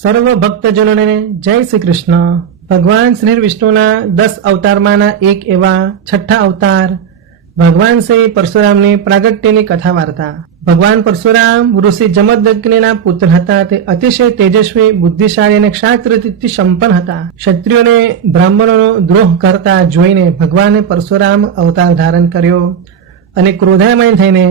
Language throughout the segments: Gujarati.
સર્વ ભક્તજનોને જય શ્રી કૃષ્ણ. ભગવાન શ્રી વિષ્ણુના 10 અવતારમાંના એક એવા છઠ્ઠા અવતાર ભગવાન શ્રી પરશુરામની પ્રાગટ્યની કથા વાર્તા. ભગવાન પરશુરામ ઋષિ જમદગ્નિના પુત્ર હતા. તે અતિશય તેજસ્વી, બુદ્ધિશાળી અને ક્ષાત્રથી સંપન્ન હતા. ક્ષત્રિયોને બ્રાહ્મણોનો દ્રોહ કરતા જોઈને ભગવાને પરશુરામ અવતાર ધારણ કર્યો અને ક્રોધામય થઈને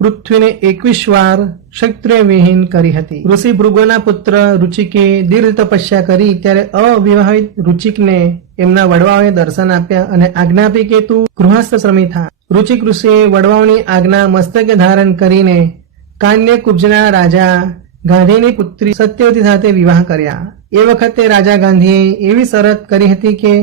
પૃથ્વીને 21 વાર ક્ષત્રિય વિહીન કરી હતી. ઋષિ ભૃગુના પુત્ર રુચિકે દીર્ઘ તપસ્યા કરી ત્યારે અવિવાહિત રુચિકને એમના વડવાઓએ દર્શન આપ્યા અને આજ્ઞા આપી કે તું ગૃહસ્થશ્રમી થા. રુચિક ઋષિએ વડવાઓની આજ્ઞા મસ્તકે ધારણ કરીને કાન્ય કુબ્જના રાજા ગાંધીની પુત્રી સત્યવતી સાથે વિવાહ કર્યા. એ વખતે રાજા ગાંધીએ એવી શરત કરી હતી કે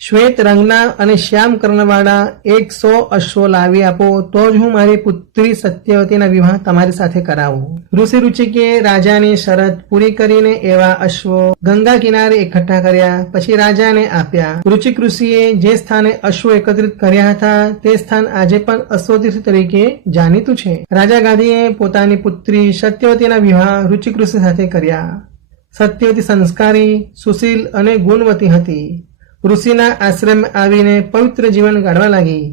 શ્વેત રંગના અને શ્યામ કર્ણવાળા 100 અશ્વો લાવી આપો તો જ હું મારી પુત્રી સત્યવતીના વિવાહ તમારી સાથે કરાવું. ઋષિ રુચિકે રાજાની શરત પૂરી કરીને એવા અશ્વો ગંગા કિનારે એકઠા કર્યા. પછી રાજાને આપ્યા. રુચિક ઋષિએ જે સ્થાને અશ્વો એકત્રિત કર્યા હતા તે સ્થાન આજે પણ અશ્વતીર્થ તરીકે જાણીતું છે. રાજા ગાંધીએ પોતાની પુત્રી સત્યવતીના વિવાહ રુચિક ઋષિ સાથે કર્યા. સત્યવતી સંસ્કારી, સુશીલ અને ગુણવતી હતી. ઋષિના આશ્રમ આવીને પવિત્ર જીવન ગાળવા લાગી.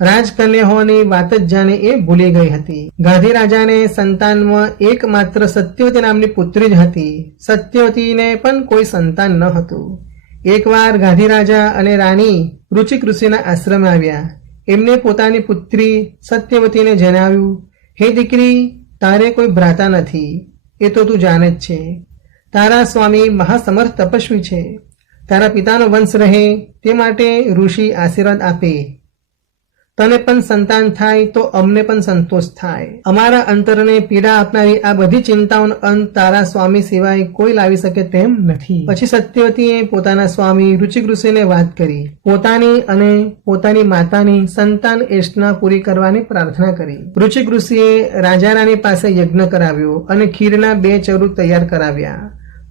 રાજકન્યા હોવાની વાત જ જાણે એ ભૂલી ગઈ હતી. ગાંધી રાજાને સંતાનમાં એકમાત્ર સત્યવતી નામની પુત્રી જ હતી. સત્યવતીને પણ કોઈ સંતાન ન હતું. એકવાર ગાંધી રાજા અને રાણી રુચિક ઋષિના આશ્રમ આવ્યા. એમને પોતાની પુત્રી સત્યવતીને જણાવ્યું, હે દીકરી, તારે કોઈ ભ્રાતા નથી, એ તો તું જાણે જ છે. તારા સ્વામી મહાસમર્થ તપસ્વી છે. તારા પિતાનો વંશ રહે તે માટે ઋષિ આશીર્વાદ આપે. તને પણ સંતાન થાય તો અમને પણ સંતોષ થાય. અમારા અંતરને પીડા આપનારી આ બધી ચિંતાઓનો અંત તારા સ્વામી સિવાય કોઈ લાવી શકે તેમ નથી. પછી સત્યવતીએ પોતાના સ્વામી રુચિક ઋષિને વાત કરી. પોતાની અને પોતાની માતાની સંતાન એષ્ટના પૂરી કરવાની પ્રાર્થના કરી. રુચિક ઋષિએ રાજા રાણી પાસે યજ્ઞ કરાવ્યો અને ખીરના 2 ચરુ તૈયાર કરાવ્યા.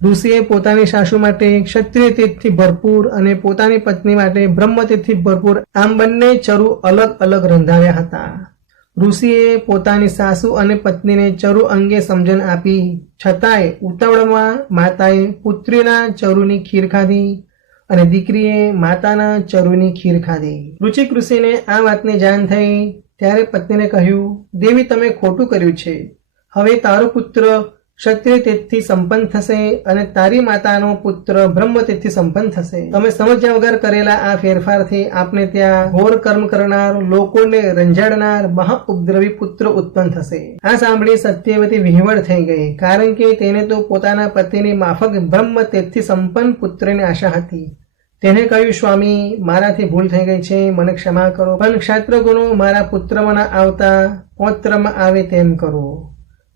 ઋષિએ પોતાની સાસુ માટે ક્ષત્રિય તેજથી ભરપૂર અને પોતાની પત્ની માટે બ્રહ્મ તેજથી ભરપૂર આમ બંને ચરુ અલગ અલગ રંધાવ્યા હતા. ઋષિએ પોતાની સાસુ અને પત્નીને ચરુ અંગે સમજણ આપી, છતાંય ઉતાવળમાં માતાએ પુત્રીના ચરુની ખીર ખાધી અને દીકરીએ માતાના ચરુની ખીર ખાધી. રુચિક ઋષિને આ વાતની જાણ થઈ ત્યારે પત્નીને કહ્યું, દેવી, તમે ખોટું કર્યું છે. હવે તારો પુત્ર ક્ષત્રિય તેજથી સંપન્ન થશે અને તારી માતાનો પુત્ર બ્રહ્મ તેજથી સંપન્ન થશે. તમે સમજ્યા વગર કરેલા આ ફેરફારથી આપને ત્યાં ઘોર કર્મ કરનાર, લોકોને રંજાડનાર મહા ઉપદ્રવી પુત્ર ઉત્પન્ન થશે. આ સાંભળી સત્યવતી વિહવળ થઈ ગઈ, કારણ કે તેને તો પોતાના પતિની માફક બ્રહ્મ તેજથી સંપન્ન પુત્રની આશા હતી. તેને કહ્યું, સ્વામી, મારાથી ભૂલ થઈ ગઈ છે, મને ક્ષમા કરો, પણ ક્ષાત્ર ગુણો મારા પુત્રમાં આવતા પૌત્રમાં આવે તેમ કરો.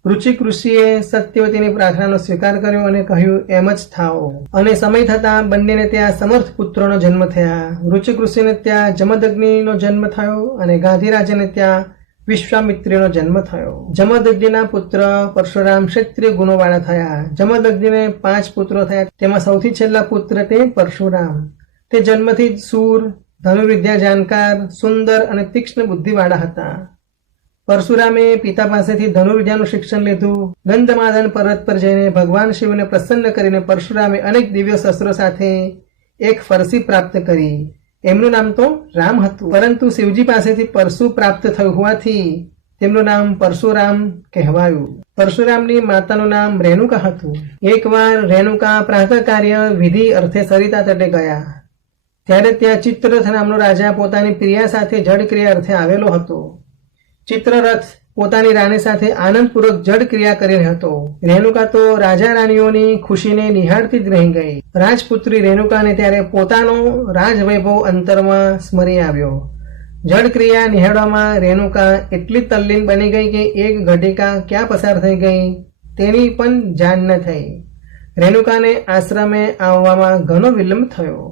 રુચિક ઋષિએ સત્યવતીની પ્રાર્થનાનો સ્વીકાર કર્યો અને કહ્યું, એમ જ થાઓ. અને સમય થતા બંનેને ત્યાં સમર્થ પુત્રોનો જન્મ થયા. રુચિક ઋષિને ત્યાં જમદગ્નિનો જન્મ થયો અને ગાંધીરાજાને ત્યાં વિશ્વામિત્રીનો જન્મ થયો. જમદગ્નિના પુત્ર પરશુરામ ક્ષત્રિય ગુણોવાળા થયા. જમદગ્નિને 5 પુત્રો થયા. તેમાં સૌથી છેલ્લા પુત્ર તે પરશુરામ. તે જન્મથી જ શૂર, ધનુર્વિદ્યા જાણકાર, સુંદર અને તીક્ષ્ણ બુદ્ધિવાળા હતા. પરશુરામે પિતા પાસેથી ધનુર્વિદ્યાનું શિક્ષણ લીધું. ગંધમાદન પર્વત પર જઈને ભગવાન શિવને પ્રસન્ન કરીને પરશુરામે અનેક દિવ્ય શસ્ત્રો સાથે એક ફરસી પ્રાપ્ત કરી. એમનું નામ તો રામ હતું, પરંતુ શિવજી પાસેથી પરશુ પ્રાપ્ત થયું હોવાથી તેમનું નામ પરશુરામ કહેવાયું. પરશુરામની માતાનું નામ રેણુકા હતું. એકવાર રેણુકા પ્રાતઃ કાર્ય વિધિ અર્થે સરિતા તટે ગયા. ત્યારે ત્યાં ચિત્રરથ નામનો રાજા પોતાની પ્રિયા સાથે જળક્રિયા અર્થે આવેલો હતો. ચિત્રરથ પોતાની રાણી સાથે આનંદપૂર્વક જળ ક્રિયા કરી રહ્યો હતો. રેણુકા તો રાજા રાણીઓની ખુશીને નિહાળતી જ રહી ગઈ. રાજપુત્રી રેણુકાને ત્યારે પોતાનો રાજવૈભવ અંતરમાં સ્મરી આવ્યો. જળ ક્રિયા નિહાળવામાં રેણુકા એટલી તલ્લીન બની ગઈ કે એક ઘટિકા ક્યાં પસાર થઈ ગઈ તેની પણ જાણ ન થઈ. રેણુકાને આશ્રમે આવવામાં ઘણો વિલંબ થયો.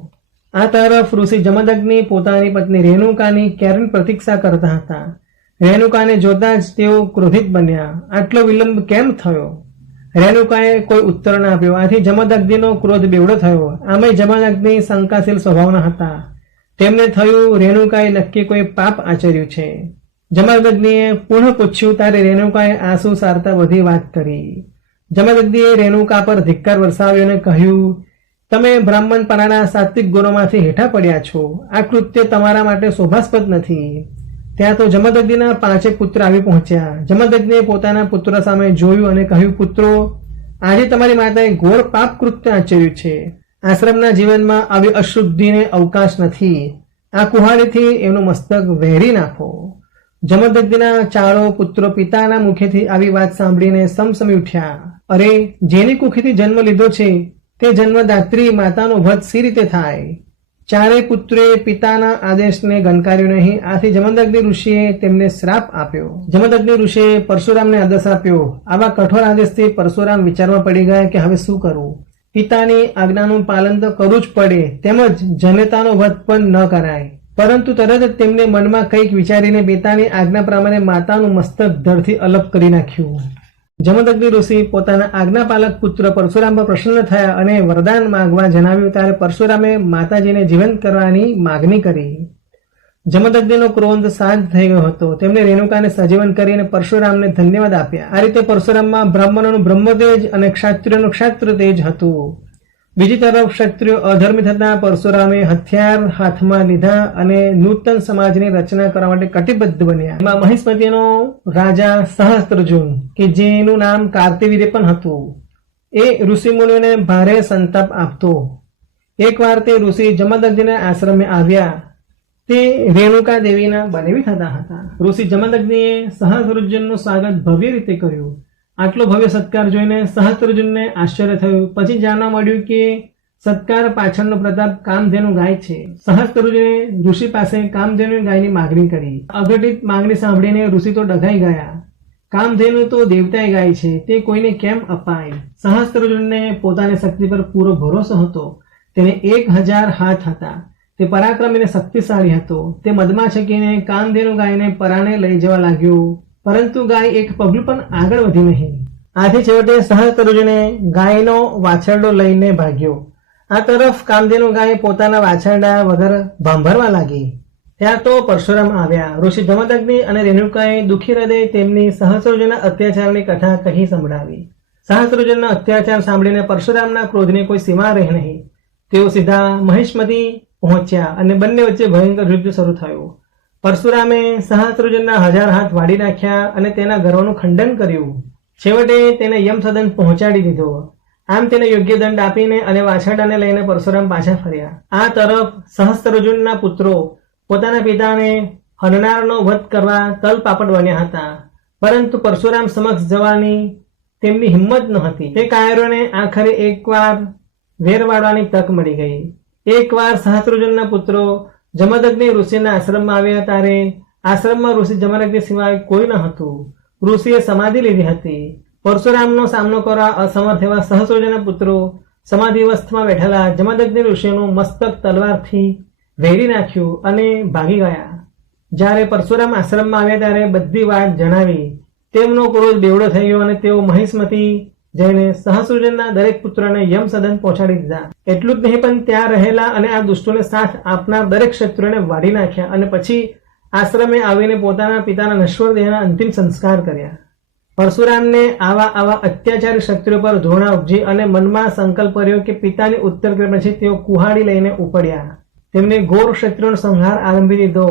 આ તરફ ઋષિ જમદગ્નિ પોતાની પત્ની રેણુકાની ક્યારની પ્રતીક્ષા કરતા હતા. રેણુકાને જોતા જ તેઓ ક્રોધિત બન્યા. આટલો વિલંબ કેમ થયો? રેણુકાએ કોઈ ઉત્તર ન આપ્યો. આથી જમદગ્નિનો ક્રોધ બેવડો થયો. આમે જમદગ્નિ શંકાશીલ સ્વભાવના હતા. તેમને થયું, રેણુકાએ નક્કી કોઈ પાપ આચર્યું છે. જમદગ્નિએ પુનઃ પૂછ્યું ત્યારે રેણુકાએ આંસુ સારતા બધી વાત કરી. જમદગ્નિએ રેણુકા પર ધિક્કાર વરસાવ્યો અને કહ્યું, તમે બ્રાહ્મણપણાના સાત્વિક ગુણોમાંથી હેઠા પડ્યા છો. આ કૃત્ય તમારા માટે શોભાસ્પદ નથી. ત્યાં તો જમદગ્નિના 5 પુત્ર આવી પહોંચ્યા. જમદગ્નિએ પોતાના પુત્ર સામે જોયું અને કહ્યું, પુત્રો, આજે તમારી માતાએ ઘોર પાપ કૃત્ય આચર્યું છે. આશ્રમના જીવનમાં આવી અશુદ્ધિને અવકાશ નથી. આ કુહાડીથી એનું મસ્તક વહેરી નાખો. જમદગ્નિના 4 પુત્રો પિતાના મુખેથી આવી વાત સાંભળીને સમસમી ઉઠ્યા. અરે, જેની કુખેથી જન્મ લીધો છે તે જન્મદાત્રી માતાનો વધ સી રીતે થાય? 4 પુત્રોએ પિતાના આદેશને ગણકાર્યો નહીં. આથી જમદગ્નિ ઋષિએ તેમને શ્રાપ આપ્યો. જમદગ્નિ ઋષિએ પરશુરામને આદેશ આપ્યો. આવા કઠોર આદેશથી પરશુરામ વિચારમાં પડી ગયા કે હવે શું કરવું. પિતાની આજ્ઞાનું પાલન તો કરવું જ પડે, તેમજ જનેતાનો વધ પણ ન કરાય. પરંતુ તરત જ તેમને મનમાં કંઈક વિચારીને પિતાની આજ્ઞા પ્રમાણે માતાનું મસ્તક ધડથી અલગ કરી નાખ્યું. જમદગ્નિ ઋષિ પોતાના આજ્ઞાપાલક પુત્ર પરશુરામ પર પ્રસન્ન થયા અને વરદાન માંગવા જણાવ્યું. ત્યારે પરશુરામે માતાજીને જીવંત કરવાની માગણી કરી. જમદગ્નિનો ક્રોધ શાંત થઈ ગયો હતો. તેમણે રેણુકાને સજીવન કરીને પરશુરામને ધન્યવાદ આપ્યા. આ રીતે પરશુરામમાં બ્રાહ્મણોનું બ્રહ્મતેજ અને ક્ષત્રિયોનું ક્ષત્ર તેજ હતું. બીજી તરફ ક્ષત્રિયો અધર્મી થતા પરશુરામે હથિયાર હાથમાં લીધા અને નૂતન સમાજની રચના કરવા માટે કટિબદ્ધ બન્યા. એમાં મહિષ્મતીનો રાજા સહસ્ત્રજુન, કે જેનું નામ કાર્તિવીર્ય પણ હતું, એ ઋષિમુનિઓને ભારે સંતાપ આપતો. એકવાર તે ઋષિ જમદગ્નિના આશ્રમે આવ્યા. તે રેણુકા દેવીના બનેવી થતા હતા. ઋષિ જમદગ્નિએ સહસ્ત્રજુનનું સ્વાગત ભવ્ય રીતે કર્યું. આટલો ભવ્ય સત્કાર જોઈને સહસ્ત્રજુનને આશ્ચર્ય થયું. પછી જાણવા મળ્યું કે સત્કાર પાછળનો પ્રતાપ કામધેનુ ગાય છે. સહસ્ત્રજુને ઋષિ પાસે કામધેનુ ગાયની માગણી કરી. અઘટિત માગણી સાંભળીને ઋષિ તો ડઘાઈ ગયા. કામધેનુ તો દેવતાએ ગાય છે, તે કોઈને કેમ અપાય? સહસ્ત્રજુનને પોતાની શક્તિ પર પૂરો ભરોસો હતો. તેને 1000 હાથ હતા. તે પરાક્રમી અને શક્તિશાળી હતો. તે મદમાં છકીને કામધેનુ ગાયને પરાણે લઈ જવા લાગ્યો. પરંતુ ગાય એક પગલું પણ આગળ વધી નહીં. આથી છેવટે સહસ્ત્રજુને ગાયનો વાછરડો લઈને ભાગ્યો. આ તરફ કામધેનુ ગાય પોતાના વાછરડા વગર ભાંભરવા લાગી. ત્યાં તો પરશુરામ આવ્યા. ઋષિ જમદગ્નિ અને રેણુકાએ દુઃખી હૃદયે તેમની સહસ્ત્રજુના અત્યાચારની કથા કહી સંભળાવી. સહસ્ત્રજુના અત્યાચાર સાંભળીને પરશુરામના ક્રોધની કોઈ સીમા રહી નહીં. તેઓ સીધા મહિષ્મતી પહોંચ્યા અને બંને વચ્ચે ભયંકર યુદ્ધ શરૂ થયું. પરશુરામે સહસ્ત્રજુનના 1000 હાથ વાળી નાખ્યા અને તેના ગર્વનું ખંડન કર્યું. છેવટે તેને યમસદન પહોંચાડી દીધો. આમ તેને યોગ્ય દંડ આપીને અને વાછરડાને લઈને પરશુરામ પાછા ફર્યા. આ તરફ સહસ્ત્રજુનના પુત્રો પોતાના પિતાને હનનારનો વધ કરવા તલપાપડ બન્યા હતા. પરંતુ પરશુરામ સમક્ષ જવાની તેમની હિંમત ન હતી. તે કાયરોને આખરે એકવાર વેર વાળવાની તક મળી ગઈ. એકવાર સહસ્ત્રજુનના પુત્રો જમદગ્નિ ઋષિના આશ્રમમાં આવ્યા. ત્યારે આશ્રમમાં ઋષિ જમદગ્નિ સિવાય કોઈ ન હતું. ઋષિએ સમાધિ લીધી હતી. પરશુરામનો સામનો કરવા અસમર્થ એવા સહસ્ત્રજુનના પુત્રો સમાધિવસ્થમાં બેઠેલા જમદગ્નિ ઋષિનું મસ્તક તલવારથી વેરી નાખ્યું અને ભાગી ગયા. જ્યારે પરશુરામ આશ્રમમાં આવ્યા ત્યારે બધી વાત જણાવી. તેમનો ક્રોધ બેવડો થઈ ગયો અને તેઓ મહિષ્મતી જઈને સહસ્ત્રજુનના દરેક પુત્રને યમસદન પહોંચાડી દીધા. એટલું જ નહીં પણ ત્યાં રહેલા અને આ દુષ્ટોને સાથ આપનાર દરેક ક્ષત્રિયોને વાઢી નાખ્યા અને પછી આશ્રમે આવીને પોતાના પિતાના નશ્વર દેહના અંતિમ સંસ્કાર કર્યા. પરશુરામને આવા અત્યાચારી ક્ષત્રિયો પર ધૃણા ઉપજી અને મનમાં સંકલ્પ કર્યો કે પિતાની ઉત્તર કર્યા પછી તેઓ કુહાડી લઈને ઉપડ્યા. તેમને ઘોર ક્ષત્રિયોનો સંહાર આરંભી દીધો.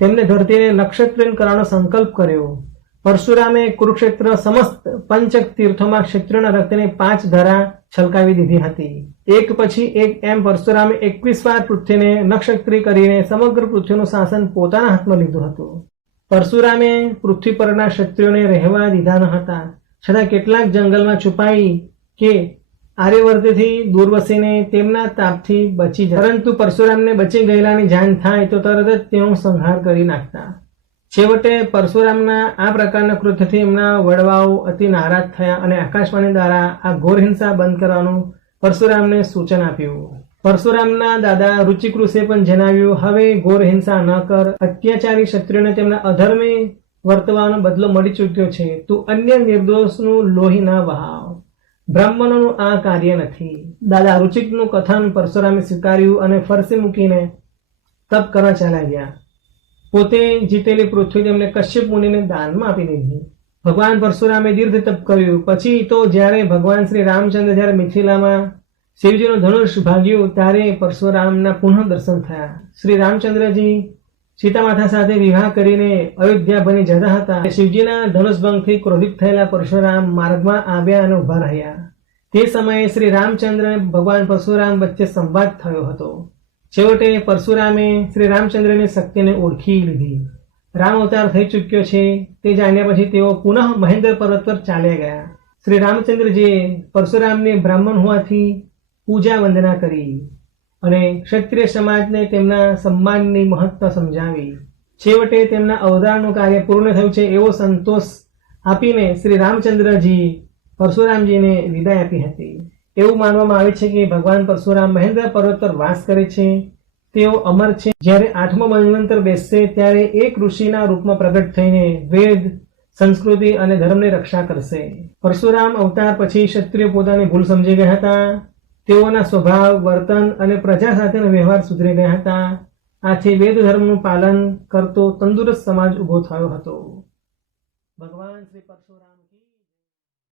તેમને ધરતીને નક્ષત્રિય કરવાનો સંકલ્પ કર્યો. પરશુરામે કુરુક્ષેત્ર સમસ્ત પંચક તીર્થોમાં ક્ષત્રિયોના રક્તની 5 ધારા છલકાવી દીધી હતી. એક પછી એક એમ પરશુરામે 21 વાર પૃથ્વીને નક્ષત્રી કરીને સમગ્ર પૃથ્વીનું શાસન પોતાના હાથમાં લીધું હતું. પરશુરામે પૃથ્વી પરના ક્ષત્રિયોને રહેવા દીધા ન હતા. છતાં કેટલાક જંગલમાં છુપાઈ કે આર્યવર્તથી દૂર વસીને તેમના તાપથી બચી જાય. પરંતુ પરશુરામને બચી ગયેલાની જાણ થાય તો તરત જ તેનો સંહાર કરી નાખતા. છેવટે પરશુરામના આ પ્રકારના કૃત્યથી એમના વડવાઓ અતિ નારાજ થયા અને આકાશવાણી દ્વારા આ ઘોર હિંસા બંધ કરવાનું પરશુરામને સૂચન આપ્યું. પરશુરામના દાદા રુચિકૃષિએ પણ જણાવ્યું, હવે ઘોર હિંસા ન કર. અત્યાચારી ક્ષત્રિયોને તેમના અધર્મે વર્તવાનો બદલો મળી ચૂક્યો છે. તું અન્ય નિર્દોષનું લોહી ન વહાવ. બ્રાહ્મણોનું આ કાર્ય નથી. દાદા રુચિકનું કથન પરશુરામે સ્વીકાર્યું અને ફરસી મૂકીને તપ કરવા ચાલ્યા ગયા. પોતે જીતેલી પૃથ્વી તેમને કશ્યપ મુનિને દાનમાં આપી દીધી. ભગવાન પરશુરામે દીર્ઘ તપ કર્યું. પછી તો જ્યારે ભગવાન શ્રી રામચંદ્ર જ્યારે મિથિલામાં શિવજીનું ધનુષ ભાગ્યું ત્યારે પરશુરામના પુનઃ દર્શન થયા. શ્રી રામચંદ્રજી સીતામાતા સાથે વિવાહ કરીને અયોધ્યા બની જતા હતા. શિવજીના ધનુષભંગથી ક્રોધિત થયેલા પરશુરામ માર્ગમાં આવ્યા અને ઉભા રહ્યા. તે સમયે શ્રી રામચંદ્ર ભગવાન પરશુરામ વચ્ચે સંવાદ થયો હતો. છેવટે પરશુરામે શ્રી રામચંદ્રની શક્તિને ઓળખી લીધી. રામ અવતાર થઈ ચૂક્યો છે તે જાણ્યા પછી તેઓ પુનઃ મહેન્દ્ર પર્વત પર ચાલ્યા ગયા. શ્રી રામચંદ્રજીએ પરશુરામને બ્રાહ્મણ હોવાથી પૂજા વંદના કરી અને ક્ષત્રિય સમાજને તેમના સન્માનની મહત્તા સમજાવી. છેવટે તેમના અવતારનું કાર્ય પૂર્ણ થયું છે એવો સંતોષ આપીને શ્રી રામચંદ્રજી પરશુરામજીને વિદાય આપી હતી. એવું માનવામાં આવે છે કે ભગવાન પરશુરામ મહેન્દ્ર પર્વત પર વાસ કરે છે. તેઓ અમર છે. જ્યારે 8મો મન્વંતર બેસશે ત્યારે એક ઋષિના રૂપમાં પ્રગટ થઈને વેદ, સંસ્કૃતિ અને ધર્મની રક્ષા કરશે. પરશુરામ અવતાર પછી ક્ષત્રિયો પોતાની ભૂલ સમજી ગયા હતા. તેઓના સ્વભાવ, વર્તન અને પ્રજા સાથેનો વ્યવહાર સુધરી ગયા હતા. આથી વેદ ધર્મનું પાલન કરતો તંદુરસ્ત સમાજ ઉભો થયો હતો. ભગવાન શ્રી પરશુરામ